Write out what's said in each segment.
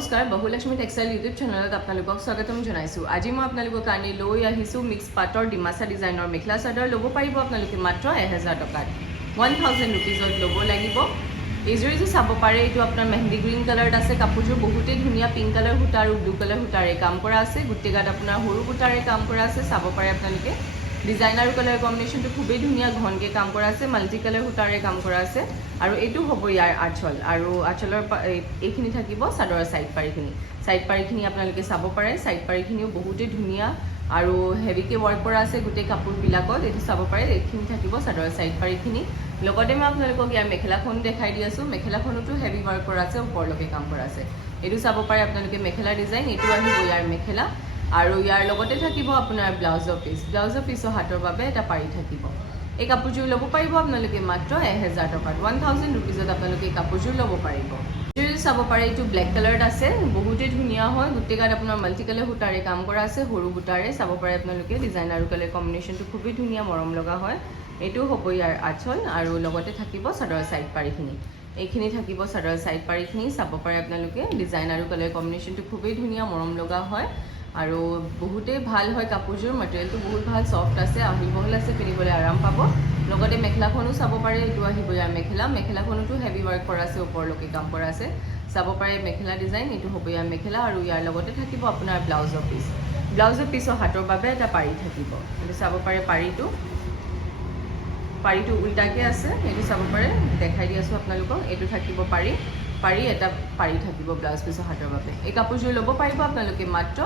নমস্কাৰ বহুলক্ষ্মী textile YouTube চেনেলত আপোনালোকক স্বাগতম জনাইছোঁ। আজি মই আপোনালোকৰ কাৰণে লৈ আহিছোঁ মিক্স পাটৰ ডিমাচা ডিজাইনৰ মেখেলা চাদৰ। ল'ব পাৰিব আপোনালোকে মাত্ৰ 1000 টকাত, 1000 ৰুপিজত ল'ব লাগিব। এইযোৰটো চাব পাৰে, এইটো আপোনাৰ মেহেন্দি গ্ৰীণ কালাৰত আছে। কাপোৰযোৰ বহুতেই ধুনীয়া, পিংক কালাৰ সূতা আৰু ব্লু কালাৰ সূতাৰে কাম কৰা আছে। গোটেই গাত আপোনাৰ সৰু সূতাৰে কাম কৰা আছে। চাব পাৰে আপোনালোকে ডিজাইন আৰু কালাৰ কম্বিনেশ্যনটো খুবেই ধুনীয়া, ঘনকৈ কাম কৰা আছে। মাল্টি কালাৰ সূতাৰে কাম কৰা আছে আৰু এইটো হ'ব ইয়াৰ আঁচল। আৰু আঁচলৰ এইখিনি থাকিব চাদৰৰ ছাইড পাৰিখিনি। ছাইড পাৰিখিনি আপোনালোকে চাব পাৰে, ছাইড পাৰিখিনিও বহুতেই ধুনীয়া আৰু হেভিকৈ ৱৰ্ক কৰা আছে গোটেই কাপোৰবিলাকত। এইটো চাব পাৰে, এইখিনি থাকিব চাদৰৰ ছাইড পাৰিখিনি। লগতে মই আপোনালোকক ইয়াৰ মেখেলাখন দেখাই দি আছোঁ। মেখেলাখনতো হেভি ৱৰ্ক কৰা আছে, ওপৰলৈকে কাম কৰা আছে। এইটো চাব পাৰে আপোনালোকে মেখেলা ডিজাইন। এইটো আহিব ইয়াৰ মেখেলা আৰু ইয়াৰ লগতে থাকিব আপোনাৰ ব্লাউজৰ পিচ। ব্লাউজৰ পিছৰ হাতৰ বাবে এটা পাৰি থাকিব। এই কাপোৰযোৰ ল'ব পাৰিব আপোনালোকে মাত্ৰ 1000 টকাত, 1000 ৰুপিজত আপোনালোকে এই কাপোৰযোৰ ল'ব পাৰিব। এইযোৰ চাব পাৰে, এইটো ব্লেক কালাৰত আছে, বহুতেই ধুনীয়া হয়। গোটেই গাত আপোনাৰ মাল্টি কালাৰ সূতাৰে কাম কৰা আছে, সৰু সূতাৰে। চাব পাৰে আপোনালোকে ডিজাইন আৰু কালাৰ কম্বিনেশ্যনটো খুবেই ধুনীয়া, মৰম লগা হয়। এইটো হ'ব ইয়াৰ আঁচল আৰু লগতে থাকিব চাদৰৰ ছাইড পাৰিখিনি। এইখিনি থাকিব চাদৰৰ ছাইড পাৰিখিনি। চাব পাৰে আপোনালোকে ডিজাইন আৰু কালাৰ কম্বিনেশ্যনটো খুবেই ধুনীয়া, মৰম লগা হয় আৰু বহুতেই ভাল হয় কাপোৰযোৰ। মেটেৰিয়েলটো বহুত ভাল, ছফ্ট আছে, আহল বহল আছে, পিন্ধিবলৈ আৰাম পাব। লগতে মেখেলাখনো চাব পাৰে, এইটো আহিব ইয়াৰ মেখেলা। মেখেলাখনতো হেভি ৱৰ্ক কৰা আছে, ওপৰলৈকে কাম কৰা আছে। চাব পাৰে মেখেলা ডিজাইন। এইটো হ'ব ইয়াৰ মেখেলা আৰু ইয়াৰ লগতে থাকিব আপোনাৰ ব্লাউজৰ পিচ। ব্লাউজৰ পিছৰ হাতৰ বাবে এটা পাৰি থাকিব। এইটো চাব পাৰে, পাৰিটো উল্টাকৈ আছে। এইটো চাব পাৰে, দেখাই দি আছোঁ আপোনালোকক। এইটো থাকিব পাৰি এটা পাৰি থাকিব ব্লাউজ পিছৰ হাতৰ বাবে। এই কাপোৰযোৰ ল'ব পাৰিব আপোনালোকে মাত্ৰ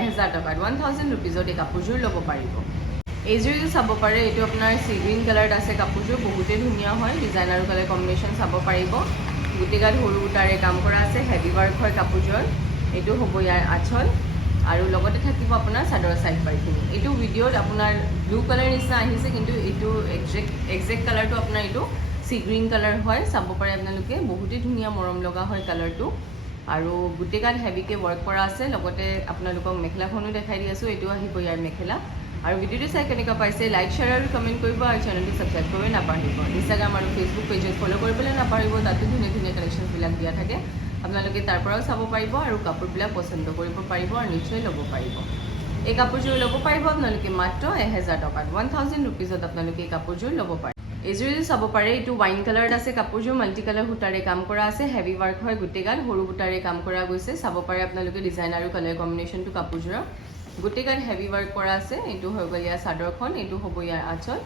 1000 টকাত, 1000 ৰুপিজত এই কাপোৰযোৰ ল'ব পাৰিব। এইযোৰ চাব পাৰে, এইটো আপোনাৰ চি গ্ৰীণ কালাৰত আছে। কাপোৰযোৰ বহুতেই ধুনীয়া হয়, ডিজাইন আৰু কালাৰ কম্বিনেশ্যন চাব পাৰিব। গোটেই গাত সৰু সূতাৰে কাম কৰা আছে, হেভি ৱৰ্ক হয় কাপোৰযোৰ। এইটো হ'ব ইয়াৰ আঁচল আৰু লগতে থাকিব আপোনাৰ চাদৰৰ ছাইড পাৰিখিনি। এইটো ভিডিঅ'ত আপোনাৰ ব্লু কালাৰ নিচিনা আহিছে, কিন্তু এইটো একজেক্ট কালাৰটো আপোনাৰ এইটো চি গ্ৰীণ কালাৰ হয়। চাব পাৰে আপোনালোকে, বহুতেই ধুনীয়া, মৰম লগা হয় কালাৰটো আৰু গোটেই গাত হেভিকৈ ৱৰ্ক কৰা আছে। লগতে আপোনালোকক মেখেলাখনো দেখাই দি আছোঁ। এইটো আহিব ইয়াৰ মেখেলা আৰু ভিডিঅ'টো চাই কেনেকুৱা পাইছে লাইক, শ্বেয়াৰ আৰু কমেণ্ট কৰিব আৰু চেনেলটো ছাবস্ক্ৰাইব কৰিব নাপাহৰিব। ইনষ্টাগ্ৰাম আৰু ফেচবুক পেজত ফ'ল' কৰিবলৈ নাপাহৰিব, তাতো ধুনীয়া ধুনীয়া কালেকশ্যনবিলাক দিয়া থাকে। আপোনালোকে তাৰ পৰাও চাব পাৰিব আৰু কাপোৰবিলাক পচন্দ কৰিব পাৰিব আৰু নিশ্চয় ল'ব পাৰিব। এই কাপোৰযোৰ ল'ব পাৰিব আপোনালোকে মাত্ৰ 1000 টকাত, 1000 ৰুপিজত আপোনালোকে এই কাপোৰযোৰ ল'ব পাৰে। এইযোৰ চাব পাৰে, এইটো ৱাইন কালাৰত আছে। কাপোৰযোৰ মাল্টি কালাৰ সূতাৰে কাম কৰা আছে, হেভি ৱৰ্ক হয়। গোটেই গাত সৰু সূতাৰে কাম কৰা গৈছে। চাব পাৰে আপোনালোকে ডিজাইন আৰু কালাৰ কম্বিনেশ্যনটো কাপোৰযোৰৰ গোটেই গাত হেভি ৱৰ্ক কৰা আছে। এইটো হৈ গ'ল ইয়াৰ চাদৰখন, এইটো হ'ব ইয়াৰ আঁচল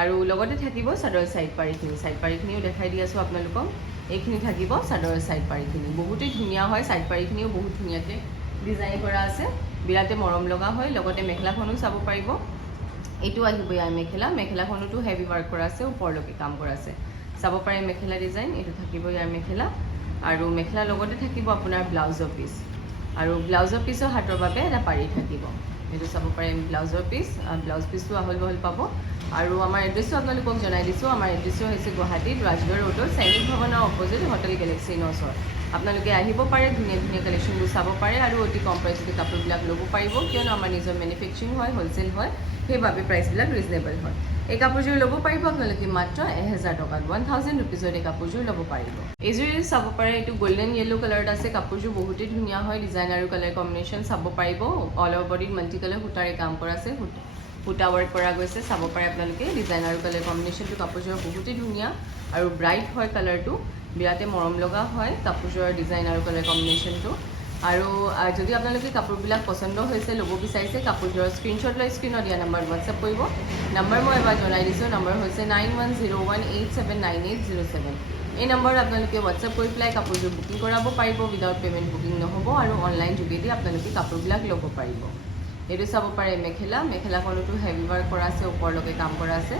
আৰু লগতে থাকিব চাদৰৰ ছাইড পাৰিখিনি। ছাইড পাৰিখিনিও দেখাই দি আছোঁ আপোনালোকক। এইখিনি থাকিব চাদৰৰ ছাইড পাৰিখিনি, বহুতেই ধুনীয়া হয়। ছাইড পাৰিখিনিও বহুত ধুনীয়াকৈ ডিজাইন কৰা আছে, বিৰাটেই মৰম লগা হয়। লগতে মেখেলাখনো চাব পাৰিব। এইটো আহিব ইয়াৰ মেখেলা। মেখেলাখনতো হেভি ৱৰ্ক কৰা আছে, ওপৰলৈকে কাম কৰা আছে। চাব পাৰে মেখেলা ডিজাইন। এইটো থাকিব ইয়াৰ মেখেলা আৰু মেখেলাৰ লগতে থাকিব আপোনাৰ ব্লাউজৰ পিচ আৰু ব্লাউজৰ পিছৰ হাতৰ বাবে এটা পাৰি থাকিব। এইটো চাব পাৰে ব্লাউজৰ পিচ। ব্লাউজ পিচটো আহল বহল পাব আৰু আমাৰ এড্ৰেছটো আপোনালোকক জনাই দিছোঁ। আমাৰ এড্ৰেছটো হৈছে গুৱাহাটীত ৰাজগড় ৰোডৰ সৈনিক ভৱনৰ অপজিট হোটেল গেলেক্সিৰ ওচৰত। আপোনালোকে আহিব পাৰে, ধুনীয়া ধুনীয়া কালেকশ্যনবোৰ চাব পাৰে আৰু অতি কম প্ৰাইচতে কাপোৰবিলাক ল'ব পাৰিব, কিয়নো আমাৰ নিজৰ মেনুফেকচাৰিং হয়, হ'লচেল হয়, সেইবাবে প্ৰাইচবিলাক ৰিজনেবল হয়। এই কাপোৰযোৰ ল'ব পাৰিব আপোনালোকে মাত্ৰ 1000 টকাত, 1000 ৰুপিজত এই কাপোৰযোৰ ল'ব পাৰিব। এইযোৰ চাব পাৰে, এইটো গল্ডেন য়েল্লো কালাৰত আছে। কাপোৰযোৰ বহুতেই ধুনীয়া হয়, ডিজাইন আৰু কালাৰ কম্বিনেশ্যন চাব পাৰিব। অল অভাৰ বডিত মাল্টি কালাৰ সূতাৰে কাম কৰা আছে, সূতা ৱৰ্ক কৰা গৈছে। চাব পাৰে আপোনালোকে ডিজাইন আৰু কালাৰ কম্বিনেশ্যনটো কাপোৰযোৰৰ বহুতেই ধুনীয়া আৰু ব্ৰাইট হয় কালাৰটো, বিৰাটেই মৰম লগা হয় কাপোৰযোৰৰ ডিজাইন আৰু কালাৰ কম্বিনেশ্যনটো। আৰু যদি আপোনালোকে কাপোৰবিলাক পচন্দ হৈছে, ল'ব বিচাৰিছে, কাপোৰযোৰৰ স্ক্ৰীনশ্বট লৈ স্ক্ৰীণত দিয়া নাম্বাৰত হোৱাটছআপ কৰিব। নাম্বাৰ মই এবাৰ জনাই দিছোঁ। নাম্বাৰ হৈছে 9101879807। এই নম্বৰত আপোনালোকে হোৱাটছআপ কৰি পেলাই কাপোৰযোৰ বুকিং কৰাব পাৰিব। উইদাউট পে'মেণ্ট বুকিং নহ'ব আৰু অনলাইন যোগেদি আপোনালোকে কাপোৰবিলাক ল'ব পাৰিব। এইটো চাব পাৰে মেখেলা। মেখেলাখনতো হেভি ৱৰ্ক কৰা আছে, ওপৰলৈকে কাম কৰা আছে।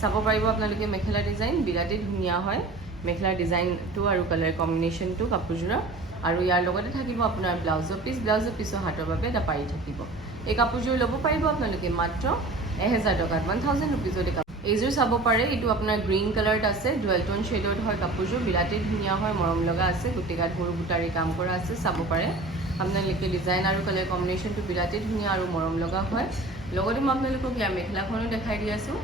চাব পাৰিব আপোনালোকে মেখেলা ডিজাইন, বিৰাটেই ধুনীয়া হয় মেখেলাৰ ডিজাইনটো আৰু কালাৰ কম্বিনেশ্যনটো কাপোৰযোৰৰ। আৰু ইয়াৰ লগতে থাকিব আপোনাৰ ব্লাউজৰ পিচ। ব্লাউজৰ পিছৰ হাতৰ বাবে এটা পাৰি থাকিব। এই কাপোৰযোৰ ল'ব পাৰিব আপোনালোকে মাত্ৰ 1000 টকাত, 1000 ৰুপিজত। এইযোৰ চাব পাৰে, এইটো আপোনাৰ গ্ৰীণ কালাৰত আছে, ডুৱেল টোন শ্বেডত হয় কাপোৰযোৰ, বিৰাটেই ধুনীয়া হয়, মৰম লগা আছে। গোটেই গাত সৰু সূতাৰে কাম কৰা আছে। চাব পাৰে আপোনালোকে ডিজাইন আৰু কালাৰ কম্বিনেশ্যনটো বিৰাটেই ধুনীয়া আৰু মৰম লগা হয়। লগতে মই আপোনালোকক ইয়াৰ মেখেলাখনো দেখাই দি আছোঁ।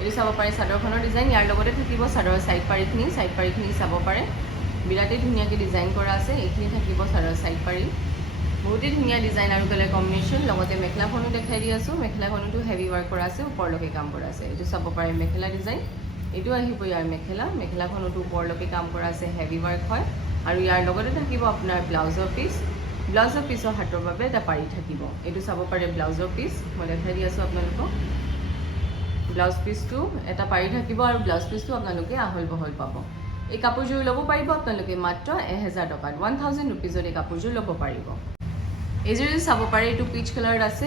এইটো চাব পাৰে চাদৰখনৰ ডিজাইন। ইয়াৰ লগতে থাকিব চাদৰৰ ছাইড পাৰিখিনি। ছাইড পাৰিখিনি চাব পাৰে, বিৰাটেই ধুনীয়াকৈ ডিজাইন কৰা আছে। এইখিনি থাকিব চাদৰ ছাইড পাৰি, বহুতেই ধুনীয়া ডিজাইন আৰু কালাৰ কম্বিনেশ্যন। লগতে মেখেলাখনো দেখাই দি আছোঁ। মেখেলাখনতো হেভি ৱাৰ্ক কৰা আছে, ওপৰলৈকে কাম কৰা আছে। এইটো চাব পাৰে মেখেলা ডিজাইন। এইটো আহিব ইয়াৰ মেখেলা। মেখেলাখনতো ওপৰলৈকে কাম কৰা আছে, হেভি ৱাৰ্ক হয়। আৰু ইয়াৰ লগতে থাকিব আপোনাৰ ব্লাউজৰ পিচ। ব্লাউজৰ পিচৰ হাতৰ বাবে এটা পাৰি থাকিব। এইটো চাব পাৰে ব্লাউজৰ পিচ, মই দেখাই দি আছোঁ আপোনালোকক। ব্লাউজ পিচটো এটা পাৰি থাকিব আৰু ব্লাউজ পিচটো আপোনালোকে আহল বহল পাব। এই কাপোৰযোৰ ল'ব পাৰিব আপোনালোকে মাত্ৰ 1000 টকাত। 1000 ৰুপিজত এই কাপোৰযোৰ ল'ব পাৰিব। এইযোৰ চাব পাৰে, এইটো পিচ কালাৰত আছে।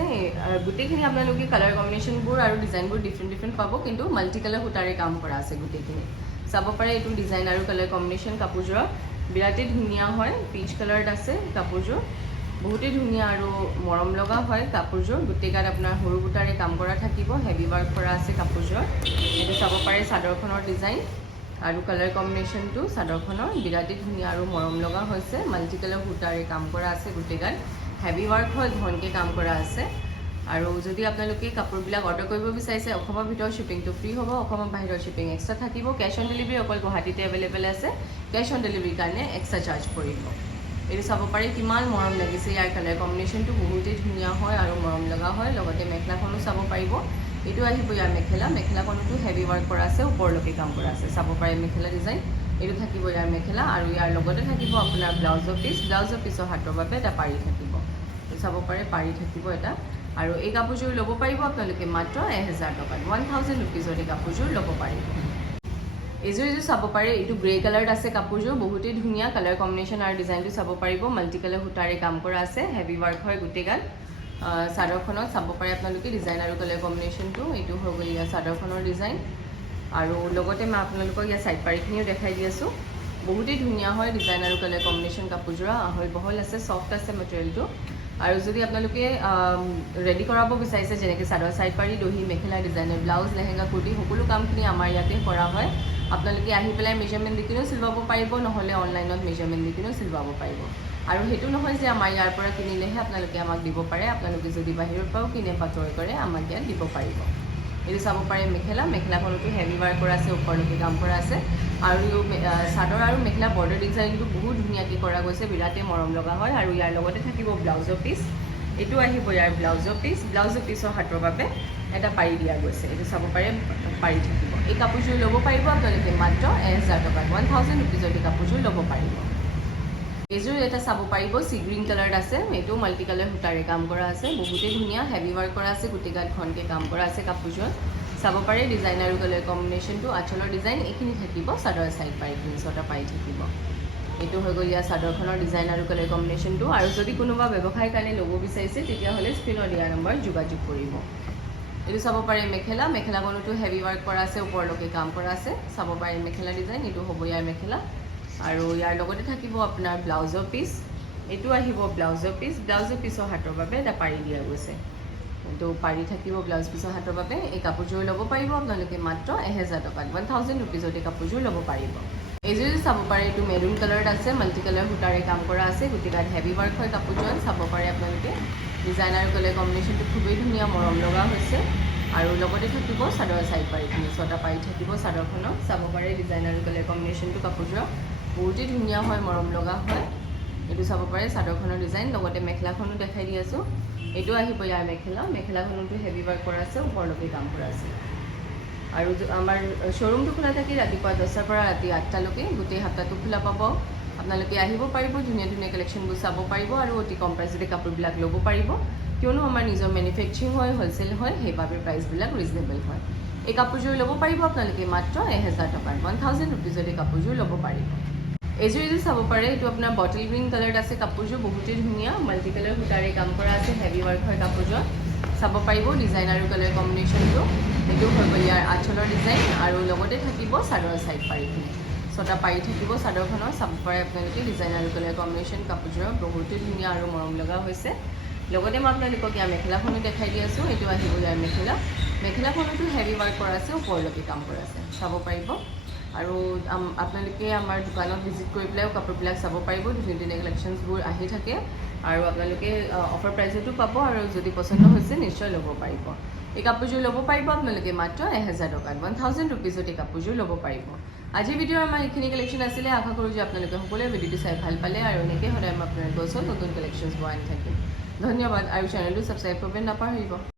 গোটেইখিনি আপোনালোকে কালাৰ কম্বিনেশ্যনবোৰ আৰু ডিজাইনবোৰ ডিফাৰেণ্ট পাব, কিন্তু মাল্টি কালাৰ সূতাৰে কাম কৰা আছে গোটেইখিনি। চাব পাৰে এইটো ডিজাইন আৰু কালাৰ কম্বিনেশ্যন কাপোৰযোৰৰ বিৰাটেই ধুনীয়া হয়। পিচ কালাৰত আছে কাপোৰযোৰ, বহুতেই ধুনীয়া আৰু মৰম লগা হয় কাপোৰযোৰ। গোটেই গাত আপোনাৰ সৰু সূতাৰে কাম কৰা থাকিব, হেভি ৱাৰ্ক কৰা আছে কাপোৰযোৰৰ। এইটো চাব পাৰে চাদৰখনৰ ডিজাইন আৰু কালাৰ কম্বিনেশ্যনটো চাদৰখনৰ বিৰাটেই ধুনীয়া আৰু মৰম লগা হৈছে। মাল্টি কালাৰ সূতাৰে কাম কৰা আছে গোটেই গাত, হেভি ৱাৰ্ক হয়, ঘনকৈ কাম কৰা আছে। আৰু যদি আপোনালোকে কাপোৰবিলাক অৰ্ডাৰ কৰিব বিচাৰিছে, অসমৰ ভিতৰত শ্বিপিংটো ফ্ৰী হ'ব, অসমৰ বাহিৰৰ শ্বিপিং এক্সট্ৰা থাকিব। কেছ অন ডেলিভাৰী অকল গুৱাহাটীতে এভেইলেবল আছে। কেছ অন ডেলিভাৰীৰ কাৰণে এক্সট্ৰা চাৰ্জ পৰিব। এইটো চাব পাৰি, কিমান মৰম লাগিছে। ইয়াৰ কালাৰ কম্বিনেশ্যনটো বহুতেই ধুনীয়া হয় আৰু মৰম লগা হয়। লগতে মেখেলাখনো চাব পাৰিব। এইটো আহিব ইয়াৰ মেখেলা। মেখেলাখনতো হেভি ৱাৰ্ক কৰা আছে, ওপৰলৈকে কাম কৰা আছে। চাব পাৰে মেখেলা ডিজাইন। এইটো থাকিব ইয়াৰ মেখেলা আৰু ইয়াৰ লগতে থাকিব আপোনাৰ ব্লাউজৰ পিচ। ব্লাউজৰ পিচৰ হাতৰ বাবে এটা পাৰি থাকিব। চাব পাৰে পাৰি থাকিব এটা। আৰু এই কাপোৰযোৰ ল'ব পাৰিব আপোনালোকে মাত্ৰ 1000 টকাত। 1000 ৰুপিজত এই কাপোৰযোৰ ল'ব পাৰিব। এইযোৰ চাব পাৰে, এইটো গ্ৰে কালাৰত আছে কাপোৰযোৰ, বহুতেই ধুনীয়া। কালাৰ কম্বিনেশ্যন আৰু ডিজাইনটো চাব পাৰিব। মাল্টি কালাৰ সূতাৰে কাম কৰা আছে, হেভি ৱাৰ্ক হয় গোটেই গাত। চাদৰখনত চাব পাৰে আপোনালোকে ডিজাইন আৰু কালাৰ কম্বিনেশ্যনটো। এইটো হৈ গ'ল ইয়াৰ চাদৰখনৰ ডিজাইন। আৰু লগতে মই আপোনালোকক ইয়াৰ ছাইড পাৰিখিনিও দেখাই দি আছোঁ। বহুতেই ধুনীয়া হয় ডিজাইন আৰু কালাৰ কম্বিনেশ্যন কাপোৰযোৰ। আহল বহল আছে, ছফ্ট আছে মেটেৰিয়েলটো। আৰু যদি আপোনালোকে ৰেডি কৰাব বিচাৰিছে, যেনেকৈ চাদৰ ছাইড পাৰি, দহি, মেখেলা, ডিজাইনাৰ ব্লাউজ, লেহেংগা, কুৰ্তি, সকলো কামখিনি আমাৰ ইয়াতে কৰা হয়। আপোনালোকে আহি পেলাই মেজাৰমেণ্ট দি কিনেও চিলুৱাব পাৰিব, নহ'লে অনলাইনত মেজাৰমেণ্ট দি কিনেও চিলুৱাব পাৰিব। আৰু সেইটো নহয় যে আমাৰ ইয়াৰ পৰা কিনিলেহে আপোনালোকে আমাক দিব পাৰে। আপোনালোকে যদি বাহিৰৰ পৰাও কিনে বা ক্ৰয় কৰে, আমাক ইয়াত দিব পাৰিব। এইটো চাব পাৰে মেখেলা। মেখেলাখনতো হেভি ৱাৰ্ক কৰা আছে, ওপৰলৈকে কাম কৰা আছে। আৰু চাদৰ আৰু মেখেলা বৰ্ডাৰ ডিজাইনটো বহুত ধুনীয়াকৈ কৰা গৈছে, বিৰাটেই মৰম লগা হয়। আৰু ইয়াৰ লগতে থাকিব ব্লাউজৰ পিচ। এইটো আহিব ইয়াৰ ব্লাউজৰ পিচ। ব্লাউজৰ পিচৰ হাতৰ বাবে এটা পাৰি দিয়া গৈছে। এইটো চাব পাৰে পাৰি থাকিব। এই কাপোৰযোৰ ল'ব পাৰিব আপোনালোকে মাত্ৰ 1000 টকাত। 1000 ৰুপিজত এই কাপোৰযোৰ ল'ব পাৰিব। এইযোৰ এটা চাব পাৰিব, চি গ্ৰীণ কালাৰত আছে। এইটো মাল্টি কালাৰ সূতাৰে কাম কৰা আছে, বহুতেই ধুনীয়া, হেভি ৱাৰ্ক কৰা আছে, গোটেই গাত ঘনকৈ কাম কৰা আছে কাপোৰযোৰত। চাব পাৰে ডিজাইন আৰু কালাৰ কম্বিনেশ্যনটো, আঁচলৰ ডিজাইন। এইখিনি থাকিব চাদৰ ছাইড পাৰিখিনি, ছটা পাৰি থাকিব। এইটো হৈ গ'ল ইয়াৰ চাদৰখনৰ ডিজাইন আৰু কালাৰ কম্বিনেশ্যনটো। আৰু যদি কোনোবা ব্যৱসায়ৰ কাৰণে ল'ব বিচাৰিছে, তেতিয়াহ'লে স্ক্ৰীণত দিয়া নম্বৰ যোগাযোগ কৰিব। এইটো চাব পাৰে মেখেলা। মেখেলাখনতো হেভি ৱাৰ্ক কৰা আছে, ওপৰলৈকে কাম কৰা আছে। চাব পাৰে মেখেলা ডিজাইন। এইটো হ'ব ইয়াৰ মেখেলা। আৰু ইয়াৰ লগতে থাকিব আপোনাৰ ব্লাউজৰ পিচ। এইটো আহিব ব্লাউজৰ পিচ। ব্লাউজৰ পিচৰ হাতৰ বাবে এটা পাৰি দিয়া গৈছে। এইটো পাৰি থাকিব ব্লাউজ পিচৰ হাতৰ বাবে। এই কাপোৰযোৰ ল'ব পাৰিব আপোনালোকে মাত্ৰ 1000 টকাত। 1000 ৰুপিজত এই কাপোৰযোৰ ল'ব পাৰিব। এইযোৰ চাব পাৰে, এইটো মেৰুন কালাৰত আছে, মাল্টি কালাৰ সূতাৰে কাম কৰা আছে, গোটেই গাত হেভি ৱাৰ্ক হয় কাপোৰযোৰত। চাব পাৰে আপোনালোকে ডিজাইন আৰু কালাৰ কম্বিনেশ্যনটো খুবেই ধুনীয়া, মৰম লগা হৈছে। আৰু লগতে থাকিব চাদৰ ছাইড পাৰিখিনি, ছটা পাৰি থাকিব চাদৰখনত। চাব পাৰে ডিজাইন আৰু কালাৰ কম্বিনেশ্যনটো কাপোৰযোৰৰ বহুতেই ধুনীয়া হয়, মৰম লগা হয়। এইটো চাব পাৰে চাদৰখনৰ ডিজাইন। লগতে মেখেলাখনো দেখাই দি আছোঁ। এইটো আহিব ইয়াৰ মেখেলা। মেখেলাখনতো হেভি ৱাৰ্ক কৰা আছে, ওপৰলৈকে কাম কৰা আছে। আৰু আমাৰ শ্ব'ৰুমটো খোলা থাকে ৰাতিপুৱা 10টাৰ পৰা ৰাতি 8টালৈকে। গোটেই সপ্তাহটো খোলা পাব। আপোনালোকে আহিব পাৰিব, ধুনীয়া ধুনীয়া কালেকশ্যনবোৰ চাব পাৰিব আৰু অতি কম প্ৰাইচতে কাপোৰবিলাক ল'ব পাৰিব। কিয়নো আমাৰ নিজৰ মেনুফেকচাৰিং হয়, হ'লচেল হয়, সেইবাবে প্ৰাইচবিলাক ৰিজনেবল হয়। এই কাপোৰযোৰ ল'ব পাৰিব আপোনালোকে মাত্ৰ 1000 টকাত। 1000 ৰুপিজত এই কাপোৰযোৰ ল'ব পাৰিব। এইযোৰ চাব পাৰে, এইটো আপোনাৰ বটল গ্ৰীণ কালাৰত আছে কাপোৰযোৰ, বহুতেই ধুনীয়া, মাল্টি কালাৰ সূতাৰে কাম কৰা আছে, হেভি ৱাৰ্ক হয় কাপোৰযোৰত। চাব পাৰিব ডিজাইন আৰু কালাৰ কম্বিনেশ্যনটো। এইটো হৈ গ'ল ইয়াৰ আঁচলৰ ডিজাইন আৰু লগতে থাকিব চাদৰ ছাইড পাৰিখিনি, ছটা পাৰি থাকিব চাদৰখনৰ। চাব পাৰে আপোনালোকে ডিজাইন আৰু কালাৰ কম্বিনেশ্যন কাপোৰযোৰৰ বহুতেই ধুনীয়া আৰু মৰম লগা হৈছে। লগতে মই আপোনালোকক ইয়াৰ মেখেলাখনো দেখাই দি আছোঁ। এইটো আহিব ইয়াৰ মেখেলা। মেখেলাখনতো হেভি ৱাৰ্ক কৰা আছে, ওপৰলৈকে কাম কৰা আছে, চাব পাৰিব। আৰু আপোনালোকে আমাৰ দোকানত ভিজিট কৰি পেলাইও কাপোৰবিলাক চাব পাৰিব। ধুনীয়া ধুনীয়া কালেকশ্যনছবোৰ আহি থাকে আৰু আপোনালোকে অফাৰ প্ৰাইচতো পাব। আৰু যদি পচন্দ হৈছে নিশ্চয় ল'ব পাৰিব। এই কাপোৰযোৰ ল'ব পাৰিব আপোনালোকে মাত্ৰ 1000 টকাত। 1000 ৰুপিজত এই কাপোৰযোৰ ল'ব পাৰিব। আজিৰ ভিডিঅ'ৰ আমাৰ এইখিনি কালেকশ্যন আছিলে আশা কৰোঁ যে আপোনালোকে সকলোৱে ভিডিঅ'টো চাই ভাল পালে আৰু এনেকৈ সদায় মই আপোনালোকৰ ওচৰত নতুন কালেকশ্যনছ বনাই থাকিম ধন্যবাদ আৰু চেনেলটো ছাবস্ক্ৰাইব কৰিব নাপাহৰিব